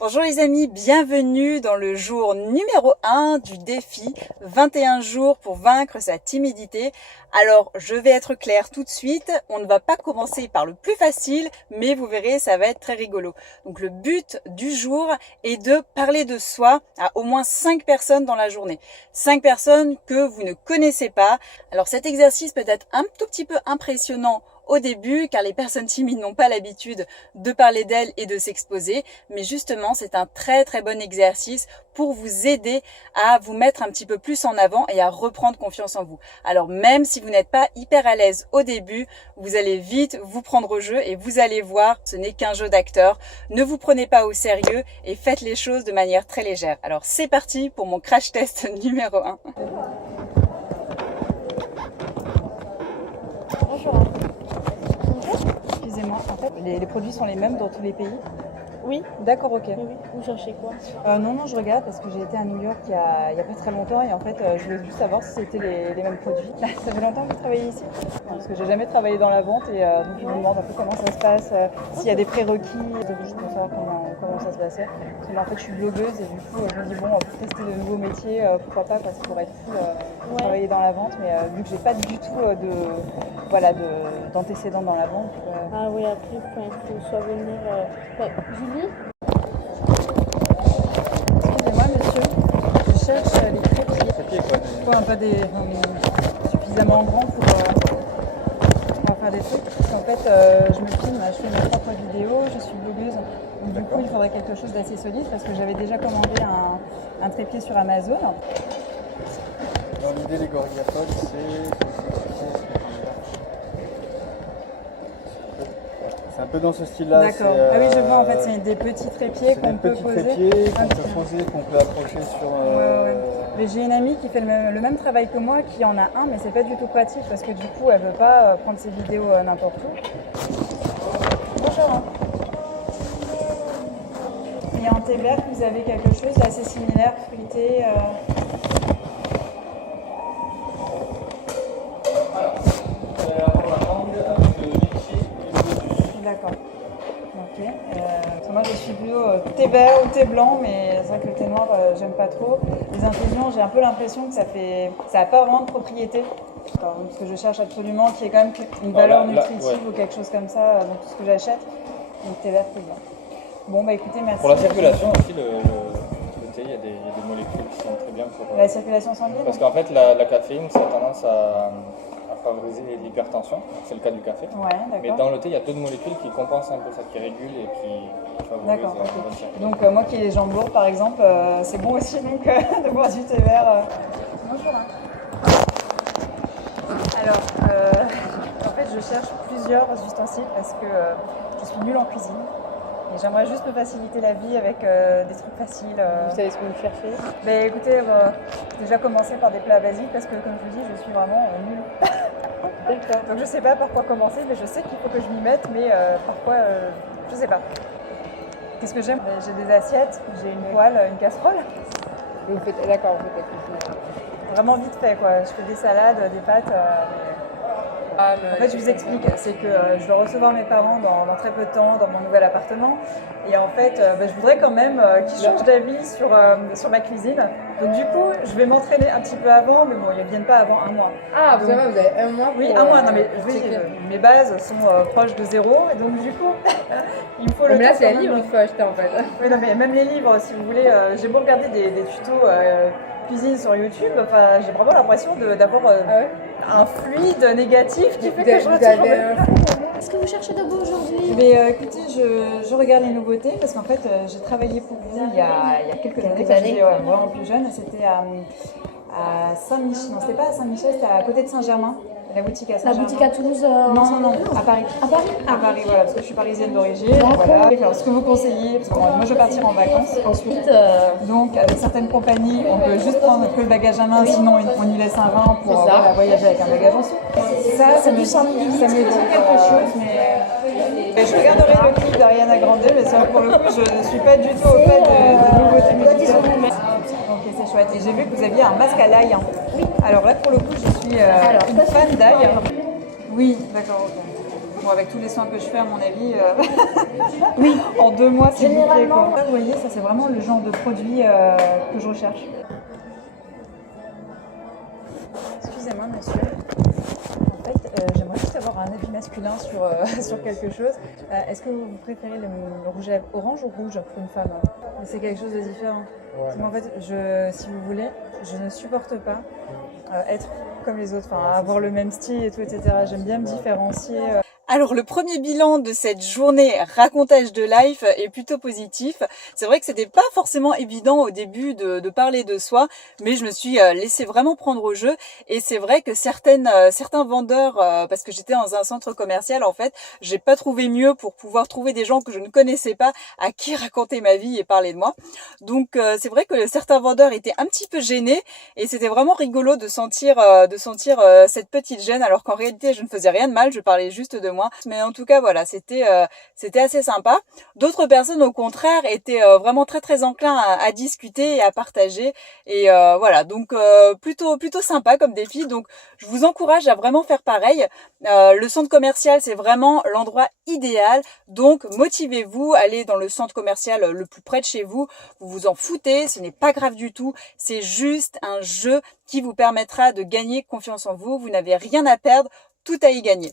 Bonjour les amis, bienvenue dans le jour numéro 1 du défi 21 jours pour vaincre sa timidité. Alors je vais être claire tout de suite, on ne va pas commencer par le plus facile, mais vous verrez ça va être très rigolo. Donc le but du jour est de parler de soi à au moins 5 personnes dans la journée. 5 personnes que vous ne connaissez pas. Alors cet exercice peut être un tout petit peu impressionnant au début, car les personnes timides n'ont pas l'habitude de parler d'elles et de s'exposer, mais justement c'est un très bon exercice pour vous aider à vous mettre un petit peu plus en avant et à reprendre confiance en vous. Alors même si vous n'êtes pas hyper à l'aise au début, vous allez vite vous prendre au jeu et vous allez voir, ce n'est qu'un jeu d'acteur. Ne vous prenez pas au sérieux et faites les choses de manière très légère. Alors c'est parti pour mon crash test numéro 1. Bonjour. Excusez-moi, en fait, les produits sont les mêmes dans tous les pays? Oui. D'accord, ok. Oui. Vous cherchez quoi? Non, je regarde parce que j'ai été à New York il y a pas très longtemps et en fait, je voulais juste savoir si c'était les mêmes produits. Ça fait longtemps que vous travaillez ici? Parce que j'ai jamais travaillé dans la vente et donc je me demande un peu comment ça se passe, s'il y a des prérequis, juste pour savoir comment ça se passait. Parce que moi, en fait, je suis blogueus et du coup, je me dis bon, pour tester de nouveaux métiers, pourquoi pas, parce que ça pourrait être cool travailler dans la vente, mais vu que j'ai pas du tout d'antécédents dans la vente. Ah oui, après, il faut soit venir... Julie? Excusez-moi monsieur, je cherche les trépieds. Quoi, pas suffisamment grands pour faire des trucs. Parce qu'en fait, je me filme, je fais mes propres vidéos, je suis blogueuse. Donc du coup, il faudrait quelque chose d'assez solide parce que j'avais déjà commandé un trépied sur Amazon. Dans l'idée, les gorillaphones, c'est un peu dans ce style-là. D'accord. Ah oui, je vois, en fait, c'est des petits trépieds qu'on peut poser. Qu'on peut poser, qu'on peut accrocher sur... Ouais. Mais j'ai une amie qui fait le même travail que moi, qui en a un, mais c'est pas du tout pratique parce que du coup, elle veut pas prendre ses vidéos n'importe où. Bonjour. Et en thé vert, vous avez quelque chose d'assez similaire, fruité D'accord. Ok. Moi je suis plutôt thé vert ou thé blanc, mais c'est vrai que le thé noir j'aime pas trop. Les infusions, j'ai un peu l'impression que ça a pas vraiment de propriété. Parce que je cherche absolument qu'il y ait quand même une valeur nutritive ou quelque chose comme ça dans tout ce que j'achète. Donc thé vert, thé blanc. Bon bah écoutez, merci. Pour la circulation aussi, le thé, il y a des molécules qui sont très bien pour... La circulation sanguine. Parce qu'en fait, la caféine, ça a tendance à favoriser l'hypertension, c'est le cas du café. Ouais, d'accord. Mais dans le thé, il y a d'autres molécules qui compensent un peu ça, qui régulent et qui favorisent la bonne circulation. Donc moi qui ai les jambes lourdes par exemple, c'est bon aussi donc de boire du thé vert. Bonjour. Alors, en fait je cherche plusieurs ustensiles parce que je suis nulle en cuisine. Et j'aimerais juste me faciliter la vie avec des trucs faciles. Vous savez ce que vous cherchez? Ben écoutez, déjà commencer par des plats basiques parce que comme je vous dis, je suis vraiment nulle. D'accord. Donc je sais pas par quoi commencer, mais je sais qu'il faut que je m'y mette, mais parfois je sais pas. Qu'est-ce que j'aime? J'ai des assiettes, j'ai une poêle, une casserole. Vous faites la cuisine. Vraiment vite fait quoi. Je fais des salades, des pâtes. En fait, je vous explique, c'est que je dois recevoir mes parents dans très peu de temps dans mon nouvel appartement. Et en fait, je voudrais quand même qu'ils changent d'avis sur ma cuisine. Donc du coup, je vais m'entraîner un petit peu avant, mais bon, ils ne viennent pas avant un mois. Ah, donc, vous avez un mois pour... Oui, un mois. Non, mais mes bases sont proches de zéro. Et donc du coup, il me faut le temps. Mais là, c'est un livre qu'il faut acheter en fait. Oui, non, mais même les livres, si vous voulez, j'ai beau regarder des tutos cuisine sur YouTube, enfin, j'ai vraiment l'impression d'avoir un fluide négatif qui fait que je retrouve. Est-ce que vous cherchez de beau aujourd'hui? Mais écoutez, je regarde les nouveautés parce qu'en fait, j'ai travaillé pour vous il y a quelques années, quand j'étais vraiment plus jeune. C'était à Saint-Michel. Non, c'était pas à Saint-Michel, c'était à côté de Saint-Germain. La boutique à Saint-Germain. La boutique à Toulouse Non, à Paris. À Paris? À Paris, voilà, parce que je suis parisienne d'origine. Voilà. Alors, ce que vous conseillez, parce que moi je vais partir en vacances. Ensuite, donc avec certaines compagnies, on peut juste prendre que le bagage à main, sinon on y laisse un rein pour voyager avec un bagage en dessous. Ça me dit quelque chose, mais je regarderai le clip d'Ariana Grande, mais ça, pour le coup, je ne suis pas du tout au fait de nouveautés musicales. Ok, c'est chouette. Et j'ai vu que vous aviez un masque à l'ail. Oui. Alors là, pour le coup, je suis une fan d'ail. Oui, d'accord. Ok. Bon, avec tous les soins que je fais, à mon avis, oui, en 2 mois, c'est bouclé, quoi. Vous voyez, ça c'est vraiment le genre de produit que je recherche. Excusez-moi, monsieur. En fait, j'aimerais juste avoir un avis masculin sur quelque chose. Est-ce que vous préférez le rouge à lèvres orange ou rouge pour une femme? C'est quelque chose de différent. Ouais. Parce qu'en fait, si vous voulez, je ne supporte pas être comme les autres, enfin avoir le même style et tout, etc. J'aime bien me différencier. Alors le premier bilan de cette journée racontage de life est plutôt positif. C'est vrai que c'était pas forcément évident au début de parler de soi, mais je me suis laissé vraiment prendre au jeu. Et c'est vrai que certains vendeurs, parce que j'étais dans un centre commercial en fait, j'ai pas trouvé mieux pour pouvoir trouver des gens que je ne connaissais pas à qui raconter ma vie et parler de moi. Donc c'est vrai que certains vendeurs étaient un petit peu gênés et c'était vraiment rigolo de sentir cette petite gêne alors qu'en réalité je ne faisais rien de mal, je parlais juste de moi. Mais en tout cas voilà, c'était assez sympa. D'autres personnes au contraire étaient vraiment très enclins à discuter et à partager et voilà, donc plutôt sympa comme défi. Donc je vous encourage à vraiment faire pareil. Le centre commercial c'est vraiment l'endroit idéal, donc motivez-vous, allez dans le centre commercial le plus près de chez vous, vous vous en foutez, ce n'est pas grave du tout, c'est juste un jeu qui vous permettra de gagner confiance en vous, vous n'avez rien à perdre, tout à y gagner.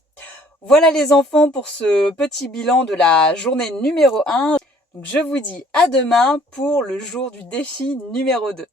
Voilà les enfants pour ce petit bilan de la journée numéro 1. Donc je vous dis à demain pour le jour du défi numéro 2.